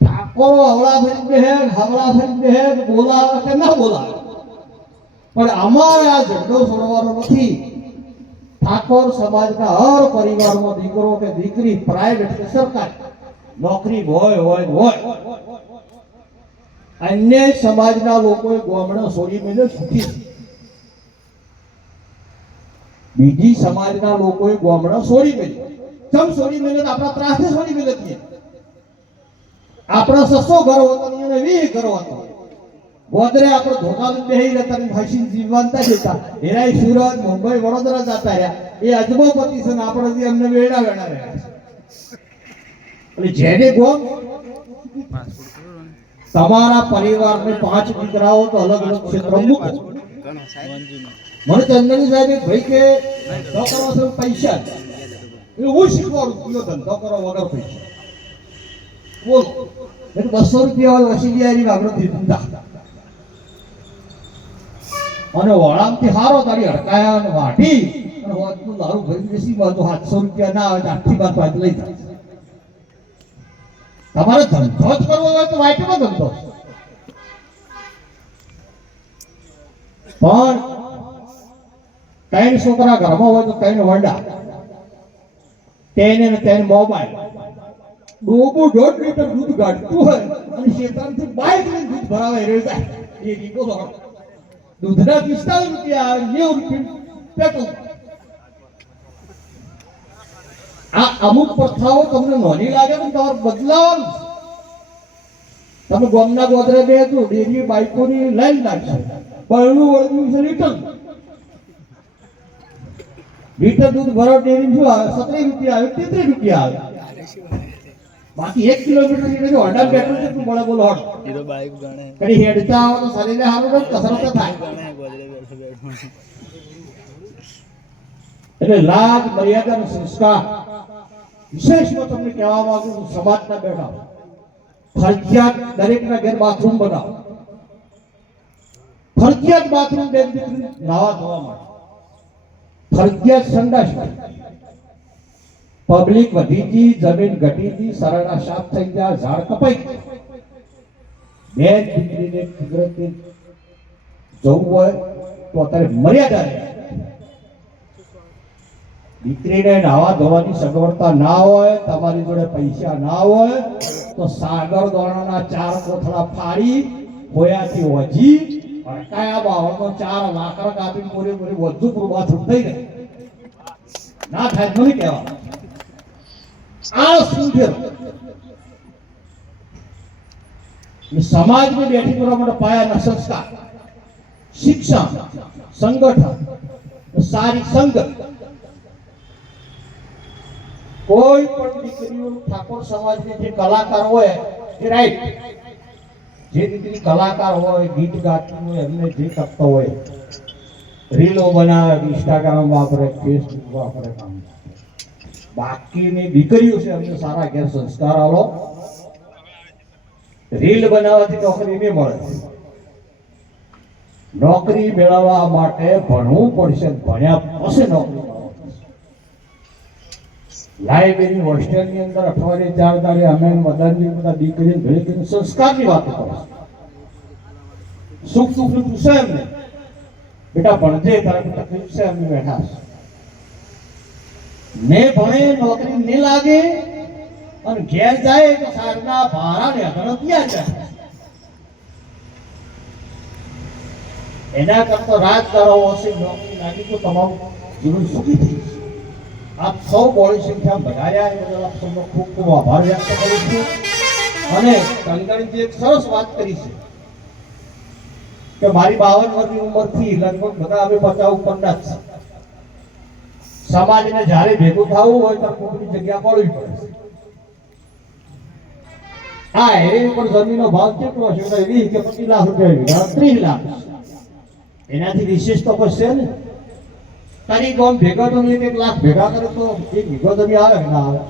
ઠાકોરો હવળા ફરી દે બોલાવે કે ના બોલાવે, પણ અમારે આ ઝંડો છોડવાનો નથી. ઠાકોર સમાજના હર પરિવારમાં દીકરો કે દીકરી પ્રાઇવેટ કે સરકારી નોકરી હોય અન્ય સમાજના લોકોએ ગામડા છોડી મેળે સુખી, બીજી સમાજના લોકોએ ગામડા છોડી મેળે. ચમ છોડી મેળે? આપણા ત્રાસે છોડી મેળે છીએ. આપણા 600 ઘર હતો અને 20 ઘર હતો. ગોદરે આપણે ધોકામાં બેહી રહેતા ને હસીન જીવનતા જતા. એરાય સુરત, મુંબઈ, વડોદરા જતા રહ્યા. એ અજબોપતિ છે ને આપણે એમને વેડા રહ્યા છે. એટલે જેને ગોમ તમારા પરિવારને 5 દીકરાઓ તો અલગ અલગ ક્ષેત્ર મૂકો. મને ચંદની સાહેબ ભાઈ કે ધંધો કરો પૈસા, હું શીખવાડું કયો ધંધો કરો વગર પૈસા. બોલો 200 રૂપિયા વસીલી આપણે ધંધા અને વળામથી હારો તારી હડકાયા અને વાઢી અને હોતનું દારૂ ભરી બેસી બાજુ 700 રૂપિયા ના આવે તો આખી બાદ પાછ લઈ જાય. તમારે ધંધો જ કરવો હોય તો વાઈટનો ધંધો, પણ 3 છોકરા ઘરમાં હોય તો 3 વંડા, તેને મોબાઈલ, ડોબું 1.5 લીટર દૂધ કાઢતું હોય અને શેતાનથી બાઇક લઈને દૂધ ભરાવા રહી જાય. એ રીકો દૂધના 45 રૂપિયા 90 રૂપિયા પેટ્રોલ. આ અમુક પ્રથાઓ તમને નોની લાગે પણ તમારે બદલાવાનું. તમે ગામના ગોદરે બે ડેરી બાઈકોની લાઈન નાખશો, બળનું વળનું છે લીટર દૂધ ભરો ડેરી શું આવે? 17 રૂપિયા આવે, 33 રૂપિયા આવે. બાકી 1 કિલોમીટર ની જો હડા પેટ્રોલ કેટલું મળે બોલો? હડ હીરો બાઈક ગણે કડી હેડતા આવો તો શરીરે હારું ને કસરત થાય. એટલે લાજ મર્યાદા અને સંસ્કાર વિશેષમાં તમને કહેવા માંગુ છું, સમાજના બેઠા ફરજિયાત દરેકના ઘેર બાથરૂમ બનાવો. ફરજિયાત બાથરૂમ બેન દીકરી નાવા ધોવા માટે, ફરજિયાત સંડાસ. પબ્લિક વધી ગઈ, જમીન ઘટી ગઈ, સરળા સાફ થઈ ગયા, ઝાડ કપાઈ. બેન દીકરીને કુદરતી જવું હોય તો અત્યારે મર્યાદા રહે. દીકરીને નાવા ધોવાની સગવડતા ના હોય, તમારી જોડે પૈસા ના હોય તો સાગર દોણાના 4 કોથળા ફાડી હોયાથી વજી અટકાયા બાવળનો 4 લાકડા કાપી પૂરી વધુ પૂર્વાથું થઈ ગઈ. ના થાય તો નહીં કહેવા. આ સુધેર સમાજને બેઠી કરવા માટે પાયાના સંસ્કાર, શિક્ષણ, સંગઠન, સારી સંગત. કોઈ પણ દીકરીઓ ઠાકોર સમાજની જે કલાકાર હોય એ રાઈટ, જે દીકરી કલાકાર હોય, ગીત ગાતી હોય, એમને જે કરતો હોય, રીલો બનાવે, ઇન્સ્ટાગ્રામ વાપરે, ફેસબુક વાપરે, કામ. બાકીની દીકરીઓ છે એમને સારા ઘેર સંસ્કાર આલો. રીલ બનાવવાથી નોકરી નહીં મળે. નોકરી મેળવવા માટે ભણવું પડશે, ભણ્યા પછી નોકરી મળે. લાઇબ્રેરી હોસ્ટેલની અંદર અઠવાડિયે 4 દાડે અમે મદનની બધા દીકરી ભેળી કરીને સંસ્કારની વાતો કરે. સુખ દુઃખનું પૂછે એમને, બેટા ભણજે, તારે તકલીફ છે, એમને બેઠા છે. ને ભણે નોકરી નહીં લાગે અને ઘેર જાય તો સારના ભારા ને અગણ ક્યાં જાય? એના કરતા રાત કરો હશે, નોકરી લાગી તો તમારું જીવન સુખી થઈ જશે. આપ સૌ બોડી સંખ્યા વધાર્યા એ બદલ આપ સૌનો ખૂબ ખૂબ આભાર વ્યક્ત કરું છું. અને કંગણજી એક સરસ વાત કરી છે કે મારી 52 વર્ષની ઉંમરથી લગભગ બધા અમે 50 ઉપરના જ છે. સમાજને જ્યારે ભેગું થવું હોય તો કોઈની જગ્યા પડવી પડે. હા, એની ઉપર જમીનનો ભાવ કેટલો છે? 20 કે 25 લાખ રૂપિયા, 30 લાખ. એનાથી વિશેષ તો કોઈ છે ને. તારી ગામ ભેગા તો 1 લાખ ભેગા કરે તો 1 વીઘો જમીન આવે કે ના આવે?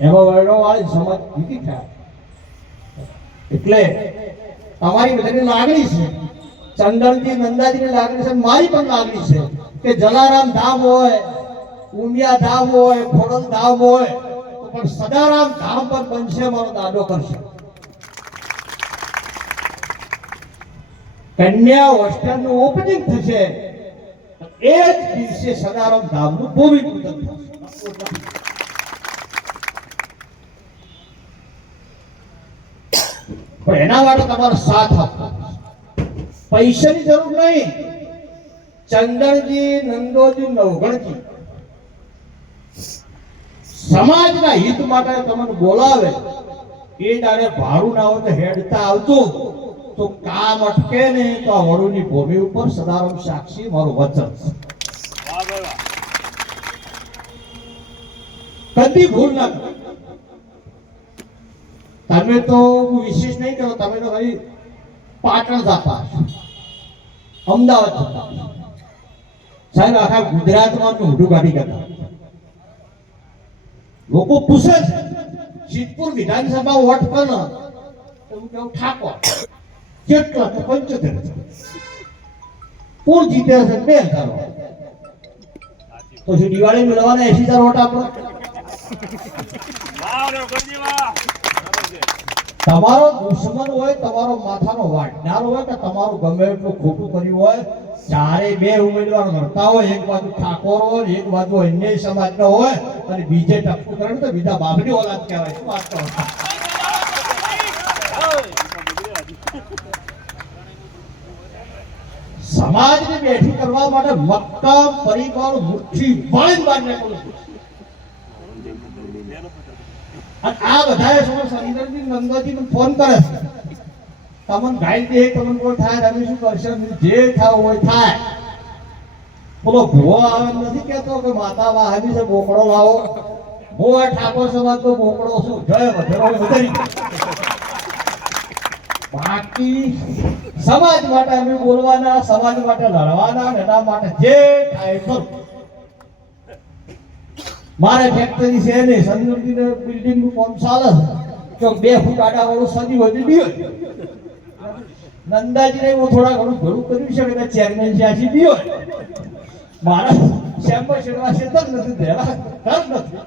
એમાં વર્ણો વાળી સમાજ જીતી થાય. એટલે તમારી બધાની લાગણી છે, ચંદનજી નંદાજીની લાગણી છે, મારી પણ લાગણી છે કે જલારામ ધામ હોય ઉમિયા ધામ હોય, ખોડલ ધામ હોય, તો પણ સદારામ ધામ પર બનશે, મારો દાદો કરશે. કન્યા હોસ્ટેલનું ઓપનિંગ થશે, એ જ દિવસે સદારામ ધામનું ભૂમિપૂજન થશે. પણ એના માટે તમારો સાથ આપવો. પૈસાની જરૂર નહીં. ચંદનજી, નંદોજી, નવગણજી સમાજના હિત માટે તમને બોલાવે, એ દાડે ભાડું ના હોય તો હેડતા આવતું, તો કામ અટકે ને તો આ વડુની ભૂમિ ઉપર સદારામ સાક્ષી મારું વચન કદી ભૂલ ના કરો. તમે તો વિશેષ નહીં કરો, તમે તો ખાલી પાટણ જતા અમદાવાદ જતા સાહેબ, આખા ગુજરાતમાં ઊંધું કાઢી કરતા. લોકો પૂછે છે સિદ્ધપુર વિધાનસભા વોટ પર એવું કેવું ઠાકોર કેટલા તો 75 કોણ જીતે હશે? 2000. તો શું દિવાળી મેળવવાના 80,000 વોટ આપણો? તમારો દુશ્મન હોય, તમારો માથાનો વાટનાર હોય કે તમારું ગમે એટલું ખોટું કર્યું હોય, ચારે બે ઉમેદવાર લડતા હોય, એક બાજુ ઠાકોર હોય, એક બાજુ અન્ય સમાજનો હોય, અને બીજે ટપકું કરે તો બીજા બાપની ઓલાદ કહેવાય. શું વાત કરો? સમાજને બેઠી કરવા માટે મક્કમ પરિવાર મુઠ્ઠી બાંધ બાંધને કરું છું. અને આ બધાએ સંદરજી, નંદોજી ફોન કરે છે, તમને ગાઈ દે, તમને કોઈ થાય, તમે શું કરશો? જે થાવ હોય થાય. બોલો ભૂવો આવે નથી કેતો કે માતા વાહની છે બોકડો લાવો. હું આ ઠાકોર સમાજ તો બોકડો છું, જય વધેરો વધારી. બાકી સમાજ માટે અમે બોલવાના, સમાજ માટે લડવાના, એના માટે જે થાય કરું. મારે ફેક્ટરી છે નહીં, સંદુરજી ને બિલ્ડિંગ નું કામ ચાલે છે, 2 ફૂટ આડા વાળું સદી વધી ગયું. નંદાજી ને હું થોડા ઘણું ઘણું કર્યું છે કે ચેરમેન જ્યાંથી બી મારા શેમ્બર શેડવા છે તક નથી દેવા ઘર નથી.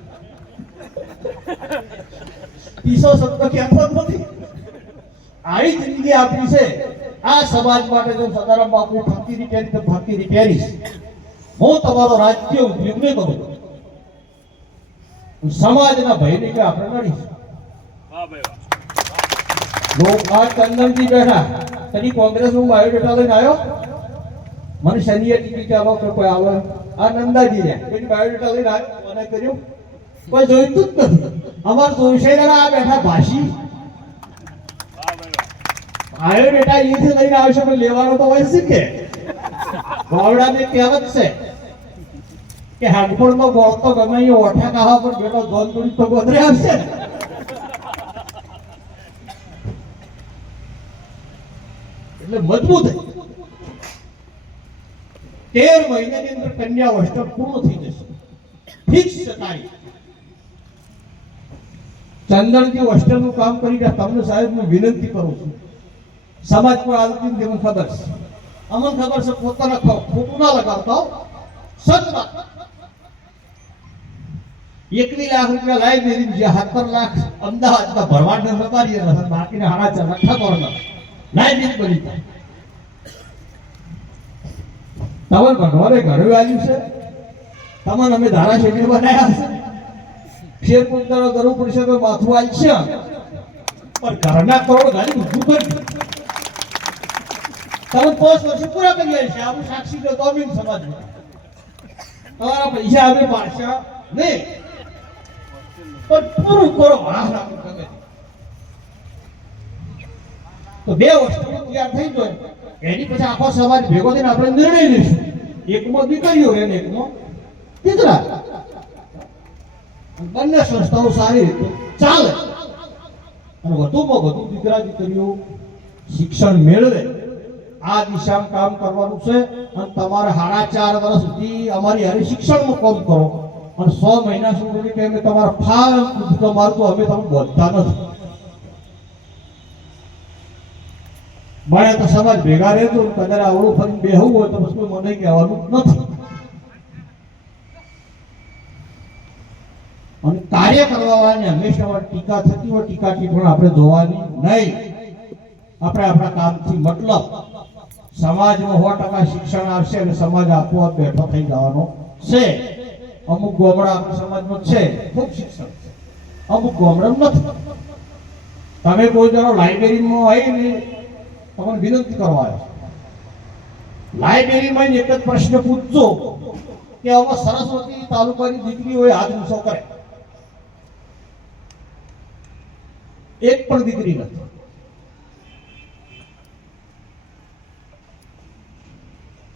300 શબ્દ કહેતો નથી. આવી જિંદગી આપી છે આ સમાજ માટે. જો સદારામ બાપુ ફકીરી કરી તો ફકીરી કરીશ. હું તમારો રાજકીય ઉપયોગ નહીં કરું, સમાજના ભયને કે આપણે લડીશું. લોકનાથ ચંદનજી બેઠા, કદી કોંગ્રેસ નું બાયોડેટા લઈને આવ્યો? મને શનિએ ટીવી ચાલો કે કોઈ આવે? આ નંદાજી ને કદી બાયોડેટા લઈને આવ્યો? મને કર્યું કોઈ જોઈતું જ નથી. અમાર 200 જણા આ બેઠા ભાષી બાયોડેટા અહીંથી લઈને આવશે, પણ લેવાનો તો હોય છે કે ગોવડાની કહેવત છે કે હાડફોડનો ગોળતો ગમે એ ઓઠા કાહા પર બેઠો ધોન દોડી તો ગોદરે આવશે. એટલે મજબૂત 13 મહિનાની અંદર કન્યા હોસ્ટેલ પૂર્ણ થઈ જશે. ફિક્સ છે તારીખ. ચંદનજી હોસ્ટેલનું કામ કરી રહ્યા. તમને સાહેબ હું વિનંતી કરું છું, સમાજ પર આવતી મને ખબર છે, અમને ખબર છે, પોતાના ખોટું ના લગાવતા. સચમાં 21 લાખ રૂપિયા લાવી દે, 70 લાખ અમદાવાદના ભરવાડને લગાડીએ, બાકીના 4.5 લાખ ઠાકોરના લાયબિલિટી બની જાય. તમને ભગવાને ઘરે આવ્યું છે, તમને અમે ધારાસભ્ય બનાવ્યા છે. શેરપુર કરો કરવું પડશે તો માથું આવશે, પણ ઘરના કરોડ ગાડી ઊભું કરી તમે 5 વર્ષ પૂરા કરી છે. આપણું સાક્ષી તો ગોવિંદ સમાજમાં તમારા પૈસા આવી પાછા નહીં, પણ પૂરું કરો. ગમે તો 2 વર્ષ તૈયાર થઈ જાય, એની પછી આખો સમાજ ભેગો થઈને આપણે નિર્ણય લઈશું. એકમાં દીકરીઓ રહે ને એકમાં દીકરા. બંને સંસ્થાઓ સારી રીતે ચાલે અને વધુમાં વધુ દીકરા દીકરીઓ શિક્ષણ મેળવે, આ દિશામાં કામ કરવાનું છે. અને તમારે 4.5 વર્ષ સુધી અમારી હારે શિક્ષણનું કામ કરો, અને 100 મહિના સુધી કે અમે તમારા ફાળ તમારું તો અમે તમને બોલતા નથી. બને તો સમાજ ભેગા રહેતો, કદાચ આવડું ફરી બેહવું હોય તો પછી મને કહેવાનું નથી. અને કાર્ય કરવા વાળાને હંમેશા ટીકા થતી હોય, ટીકા ટિપ્પણી આપણે જોવાની નહીં. આપણે આપણા કામથી મતલબ. સમાજમાં 100% શિક્ષણ આવશે અને સમાજ આપોઆપ બેઠો થઈ જવાનો છે. અમુક ગામડા આપણા સમાજમાં છે ખૂબ શિક્ષણ છે, અમુક ગામડામાં નથી. તમે કોઈ જરો લાઇબ્રેરીમાં આવીને તમને વિનંતી કરવા આવ્યો, લાઇબ્રેરીમાં એક જ પ્રશ્ન પૂછજો કે હવે સરસ્વતી તાલુકાની દીકરી હોય હાથ ઊંચો કરે. એક પણ દીકરી નથી.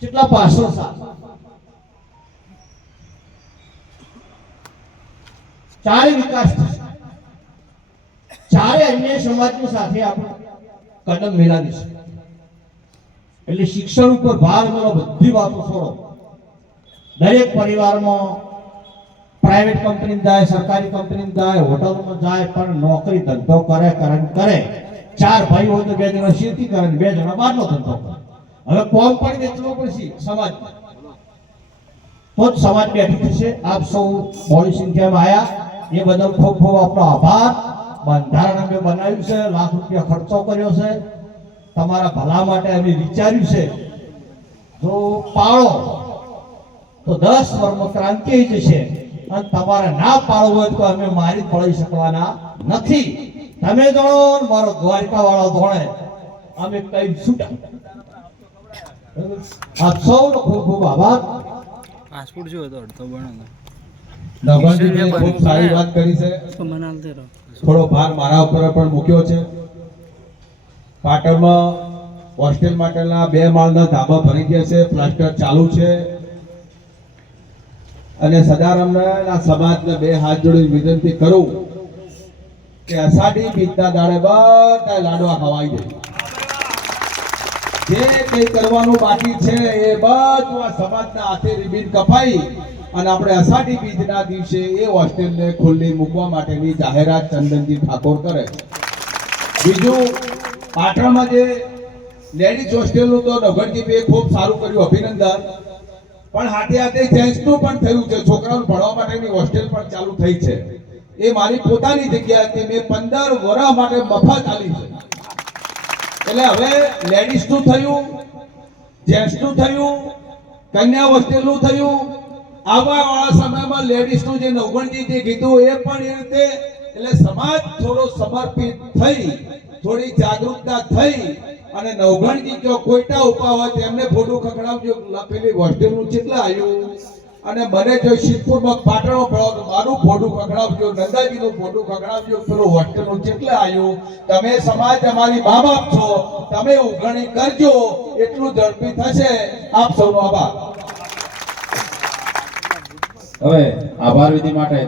કેટલા પાસો ચારે વિકાસ થશે, ચારે અન્ય સમાજની સાથે આપણે કદમ મિલાવીશું. એટલે શિક્ષણ ઉપર ભાર મેળો, બધી વાતો છોડો. દરેક પરિવારમાં પ્રાઇવેટ કંપની જાય, સરકારી કંપની જાય, હોટલમાં જાય, પણ નોકરી ધંધો કરે. 4 ભાઈ હોય તો 2 જણા ખેતી કરે, 2 જણા બહારનો ધંધો કરે. હવે કોમ પણ વેચવો પડશે સમાજ, તો જ સમાજ બેઠી થશે. આપ સૌ મોટી સંખ્યામાં આવ્યા એ બદલ ખૂબ ખૂબ આપનો આભાર. બંધારણ અમે બનાવ્યું છે, લાખ રૂપિયા ખર્ચો કર્યો છે, તમારા ભલા માટે અમે વિચાર્યું છે. જો પાળો તો 10 વર્ષમાં ક્રાંતિ આવી જશે, અને તમારે ના પાળવું હોય તો અમે મારી પડી શકવાના નથી. તમે જાણો, મારો દ્વારકા વાળો ધોણે, અમે કઈ છૂટા. આપ સૌનો ખૂબ ખૂબ આભાર. પાસપોર્ટ જો હતો અડધો બનો નવગણજીભાઈ ખૂબ સારી વાત કરી છે. થોડો ભાર મારા ઉપર પણ મૂક્યો છે. પાટણમાં હોસ્ટેલ માટેના 2 માળના ધાબા ભરી ગયા છે, પ્લાસ્ટર ચાલુ છે. અને સદારામના સમાજને 2 હાથ જોડી વિનંતી કરું કે અષાઢી બીજના દાડે બધા લાડવા ખવાઈ જાય. જે કંઈ કરવાનું બાકી છે એ બધું આ સમાજના હાથે રિબીન કપાઈ અને આપણે અષાઢી બીજના દિવસે એ હોસ્ટેલને ખુલ્લી મૂકવા માટેની જાહેરાત ચંદનજી ઠાકોર કરે. બીજું, પાટણમાં જે લેડીઝ હોસ્ટેલનું તો નવગણજીભાઈએ ખૂબ સારું કર્યું, અભિનંદન. પણ હાથે હાથે જેન્ટ્સનું પણ થયું છે. છોકરાઓને ભણવા માટેની હોસ્ટેલ પણ ચાલુ થઈ છે. એ મારી પોતાની જગ્યા હતી, મેં 15 વર્ષ માટે મફત આલી છે. એટલે હવે લેડીઝનું થયું, જેન્ટ્સનું થયું, કન્યા હોસ્ટેલનું થયું. આવા વાળા સમયમાં લેડીઝનું જે નવગણજીએ કીધું એ પણ એ રીતે. એટલે સમાજ થોડો સમર્પિત થઈ, થોડી જાગૃતતા થઈ અને નવગણજી જો કોઈટા ઉપા હોય તેમને ફોટો ખખડાવજો. પેલી હોસ્ટેલનું કેટલા આવ્યું અને મને જો શિવપુરમાં પાટણો પડો તો મારું ફોટો ખખડાવજો, નંદાજીનું ફોટો ખખડાવજો. પેલું હોસ્ટેલનું કેટલા આવ્યું. તમે સમાજ અમારી મા બાપ છો, તમે ઉઘરાણી કરજો, એટલું ઝડપી થશે. આપ સૌનો આભાર. હવે આભાર વિધિ માટે